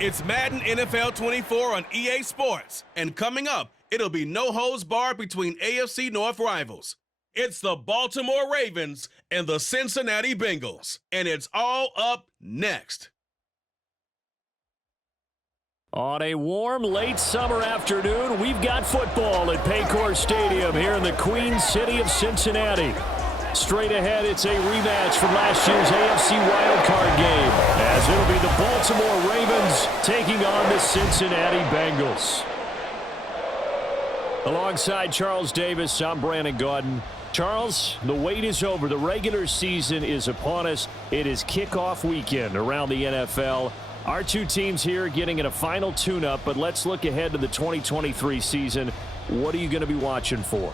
It's Madden NFL 24 on EA Sports. And coming up, it'll be no holds barred between AFC North rivals. It's the Baltimore Ravens and the Cincinnati Bengals. And it's all up next. On a warm, late summer afternoon, we've got football at Paycor Stadium here in the Queen City of Cincinnati. Straight ahead, it's a rematch from last year's AFC wildcard game, as it'll be the Baltimore Ravens taking on the Cincinnati Bengals. Alongside Charles Davis, I'm Brandon Gaudin. Charles, the wait is over. The regular season is upon us. It is kickoff weekend around the NFL. Our two teams here getting in a final tune-up, but let's look ahead to the 2023 season. What are you going to be watching for?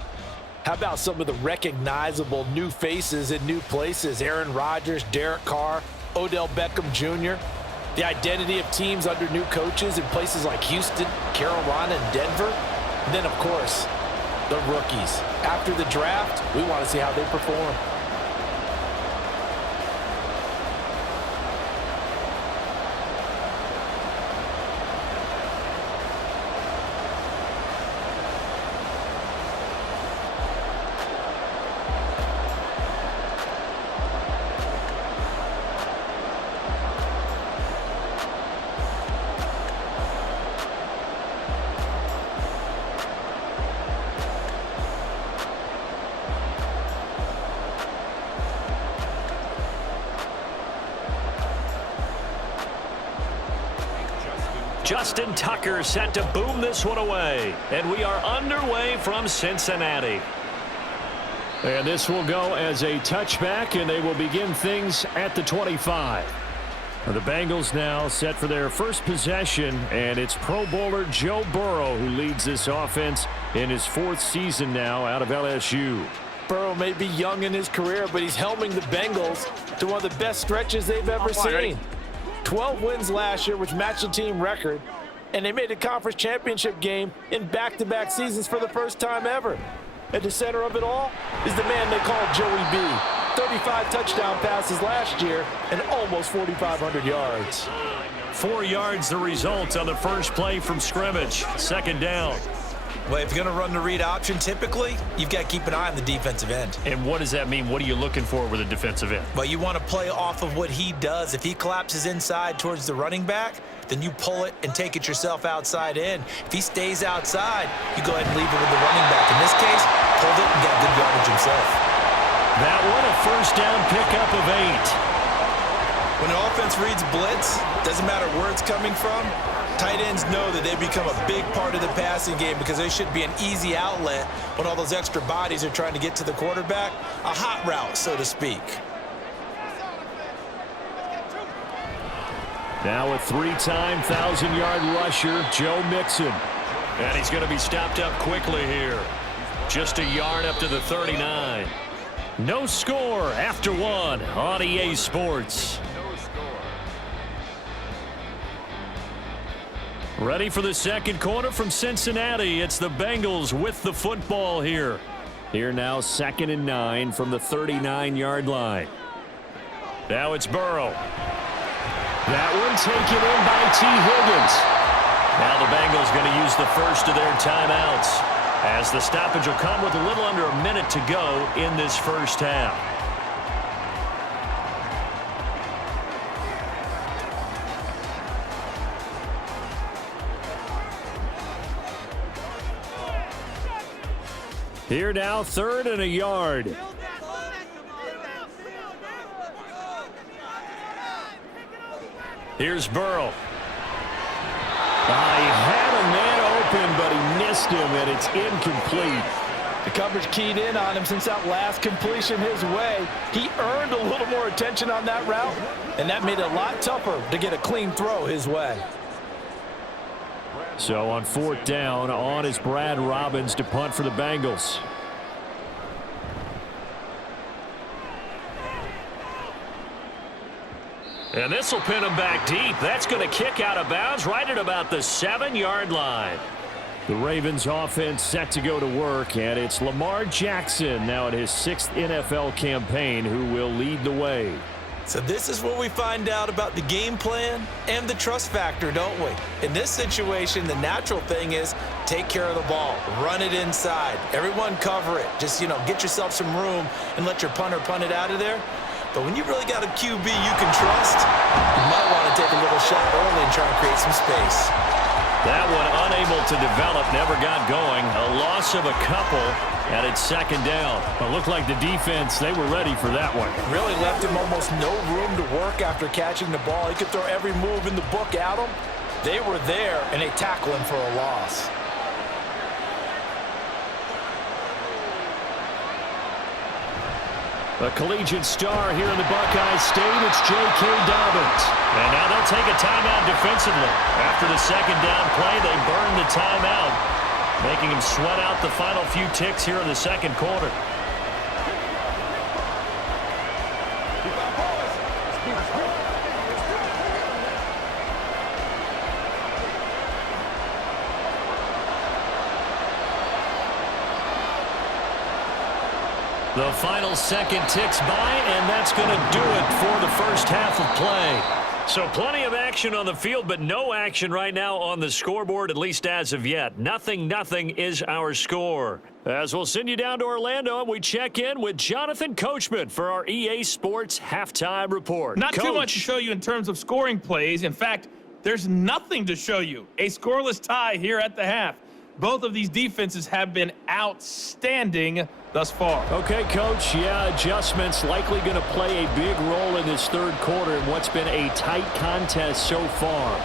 How about some of the recognizable new faces in new places? Aaron Rodgers, Derek Carr, Odell Beckham Jr. The identity of teams under new coaches in places like Houston, Carolina, and Denver. And then, of course, the rookies. After the draft, we want to see how they perform. Justin Tucker set to boom this one away. And we are underway from Cincinnati. And this will go as a touchback, and they will begin things at the 25. The Bengals now set for their first possession, and it's Pro Bowler Joe Burrow who leads this offense in his fourth season now out of LSU. Burrow may be young in his career, but he's helming the Bengals to one of the best stretches they've ever seen. 12 wins last year, which matched the team record, and they made a conference championship game in back-to-back seasons for the first time ever. At the center of it all is the man they call Joey B. 35 touchdown passes last year and almost 4,500 yards. 4 yards the result on the first play from scrimmage. Second down. Well, if you're going to run the read option, typically, you've got to keep an eye on the defensive end. And what does that mean? What are you looking for with a defensive end? Well, you want to play off of what he does. If he collapses inside towards the running back, then you pull it and take it yourself outside in. If he stays outside, you go ahead and leave it with the running back. In this case, pulled it and got good yardage himself. That one, a first down pickup of 8. When the offense reads blitz, doesn't matter where it's coming from, tight ends know that they become a big part of the passing game because they should be an easy outlet when all those extra bodies are trying to get to the quarterback. A hot route, so to speak. Now a 3-time 1,000-yard rusher, Joe Mixon. And he's going to be stopped up quickly here. Just a yard up to the 39. No score after one on EA Sports. Ready for the second quarter from Cincinnati. It's the Bengals with the football here. Here now 2nd and 9 from the 39-yard line. Now it's Burrow. That one taken in by T. Higgins. Now the Bengals going to use the first of their timeouts, as the stoppage will come with a little under a minute to go in this first half. Here now, 3rd and a yard. Here's Burrow. He had a man open, but he missed him, and it's incomplete. The coverage keyed in on him since that last completion his way. He earned a little more attention on that route, and that made it a lot tougher to get a clean throw his way. So on 4th down, on is Brad Robbins to punt for the Bengals. And this will pin him back deep. That's going to kick out of bounds right at about the 7-yard line. The Ravens offense set to go to work, and it's Lamar Jackson now in his 6th NFL campaign who will lead the way. So this is where we find out about the game plan and the trust factor, don't we? In this situation, the natural thing is take care of the ball, run it inside, everyone cover it. Just, get yourself some room and let your punter punt it out of there. But when you really got a QB you can trust, you might want to take a little shot early and try and create some space. That one unable to develop, never got going. A loss of a couple, and it's second down. It looked like the defense, they were ready for that one. Really left him almost no room to work after catching the ball. He could throw every move in the book at him. They were there, and they tackle him for a loss. A collegiate star here in the Buckeye State, it's J.K. Dobbins. And now they'll take a timeout defensively. After the second down play, they burn the timeout, making him sweat out the final few ticks here in the second quarter. The final second ticks by, and that's going to do it for the first half of play. So plenty of action on the field, but no action right now on the scoreboard, at least as of yet. 0-0 is our score. As we'll send you down to Orlando, and we check in with Jonathan Coachman for our EA Sports Halftime Report. Not too much to show you in terms of scoring plays. In fact, there's nothing to show you. A scoreless tie here at the half. Both of these defenses have been outstanding thus far. Okay, Coach. Yeah, adjustments likely going to play a big role in this third quarter in what's been a tight contest so far.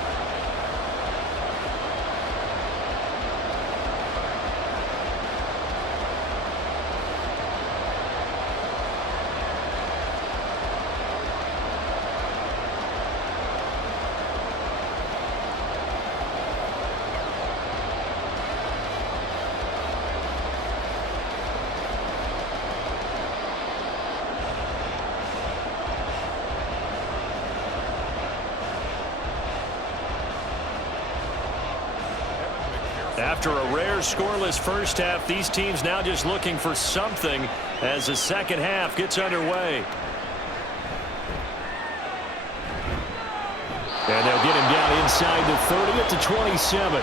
After a rare scoreless first half, these teams now just looking for something as the second half gets underway. And they'll get him down inside the 30 at the 27.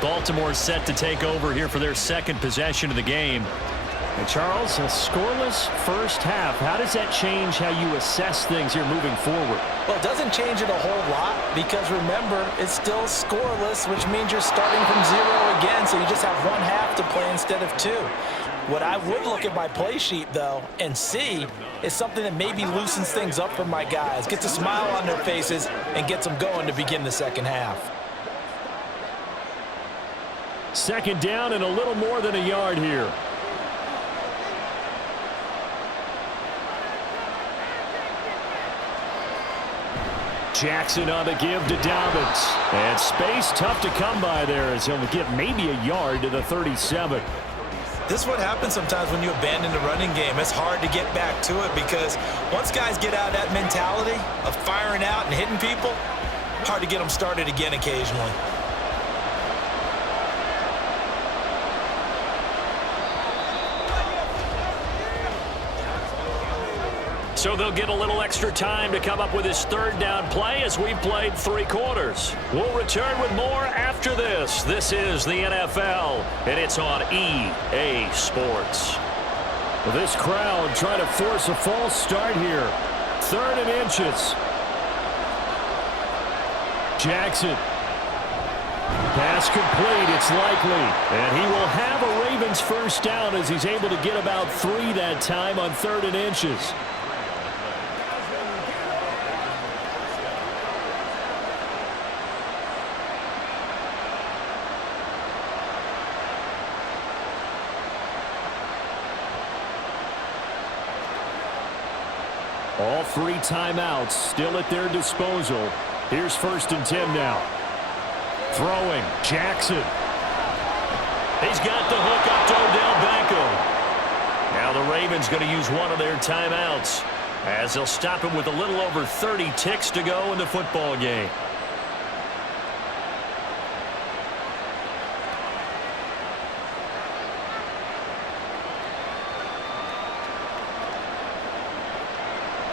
Baltimore set to take over here for their second possession of the game. And Charles, a scoreless first half. How does that change how you assess things here moving forward? Well, it doesn't change it a whole lot because, remember, it's still scoreless, which means you're starting from zero again, so you just have one half to play instead of two. What I would look at my play sheet, though, and see is something that maybe loosens things up for my guys, gets a smile on their faces, and gets them going to begin the second half. Second down and a little more than a yard here. Jackson on the give to Dobbins. And space tough to come by there as he'll get maybe a yard to the 37. This is what happens sometimes when you abandon the running game. It's hard to get back to it because once guys get out of that mentality of firing out and hitting people, hard to get them started again occasionally. So they'll get a little extra time to come up with his third down play as we've played 3 quarters. We'll return with more after this. This is the NFL, and it's on EA Sports. This crowd trying to force a false start here. 3rd and inches. Jackson. Pass complete, it's likely. And he will have a Ravens first down as he's able to get about 3 that time on 3rd and inches. All 3 timeouts still at their disposal. Here's 1st and 10 now. Throwing, Jackson. He's got the hook up to Odell Beckham. Now the Ravens going to use one of their timeouts as they'll stop him with a little over 30 ticks to go in the football game.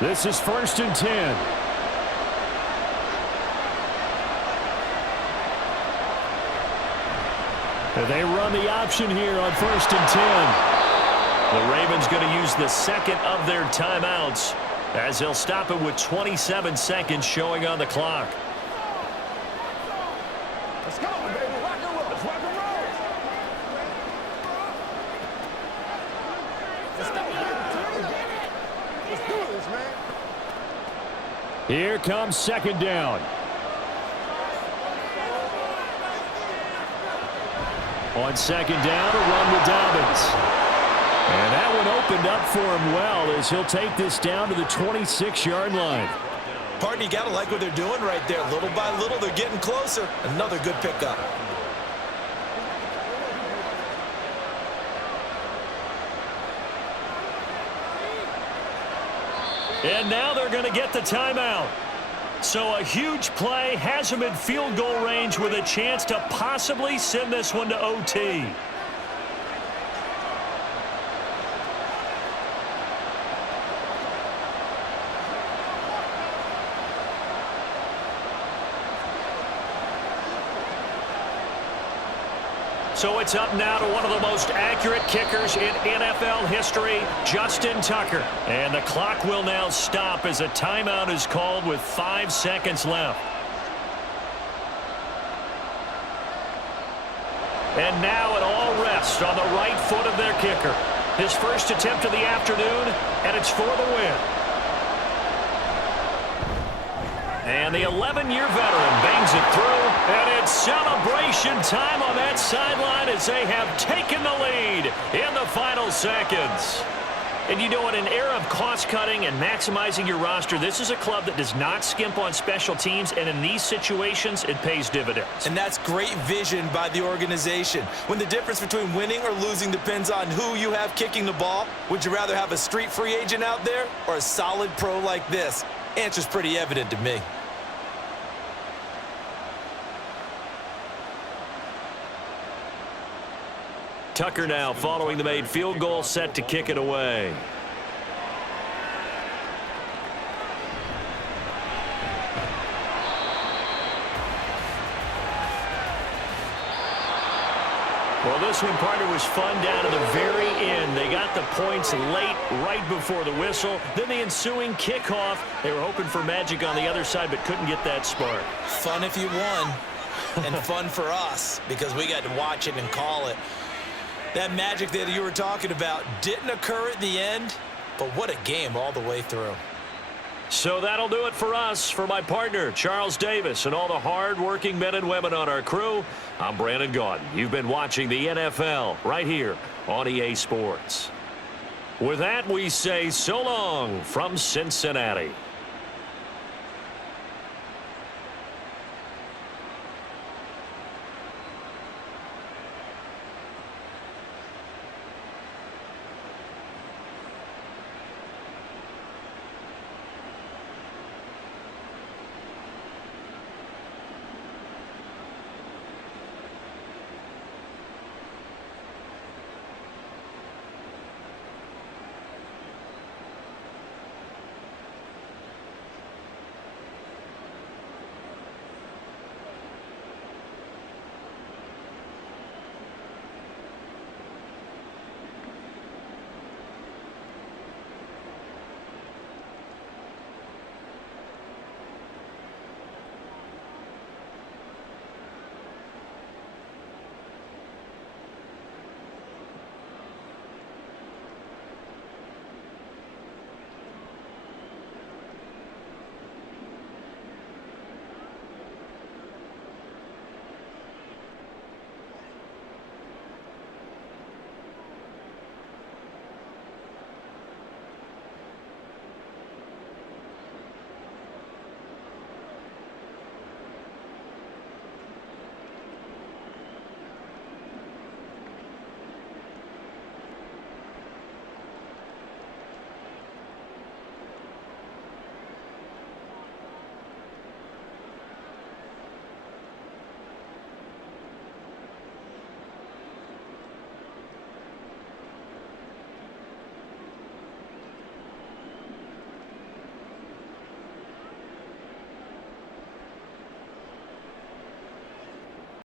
This is 1st and 10. They run the option here on 1st and 10. The Ravens going to use the second of their timeouts as they'll stop it with 27 seconds showing on the clock. Let's go, baby. Rock and roll. Let's rock and roll. Let's go, baby. Let's do this, man. Here comes 2nd down. On 2nd down, a run with Dobbins. And that one opened up for him well as he'll take this down to the 26-yard line. Partner, you got to like what they're doing right there. Little by little, they're getting closer. Another good pickup. And now they're going to get the timeout. So a huge play has him in field goal range with a chance to possibly send this one to OT. So it's up now to one of the most accurate kickers in NFL history, Justin Tucker. And the clock will now stop as a timeout is called with 5 seconds left. And now it all rests on the right foot of their kicker. His first attempt of the afternoon, and it's for the win. And the 11-year veteran bangs it through, and it's celebration time on that sideline as they have taken the lead in the final seconds. And you know, in an era of cost-cutting and maximizing your roster, this is a club that does not skimp on special teams, and in these situations, it pays dividends. And that's great vision by the organization. When the difference between winning or losing depends on who you have kicking the ball, would you rather have a street free agent out there or a solid pro like this? Answer's pretty evident to me. Tucker now following the made field goal, set to kick it away. Well, this one, partner, was fun down to the very end. They got the points late, right before the whistle. Then the ensuing kickoff. They were hoping for magic on the other side, but couldn't get that spark. Fun if you won, and fun for us because we got to watch it and call it. That magic that you were talking about didn't occur at the end, but what a game all the way through. So that'll do it for us. For my partner, Charles Davis, and all the hard-working men and women on our crew, I'm Brandon Gaudin. You've been watching the NFL right here on EA Sports. With that, we say so long from Cincinnati.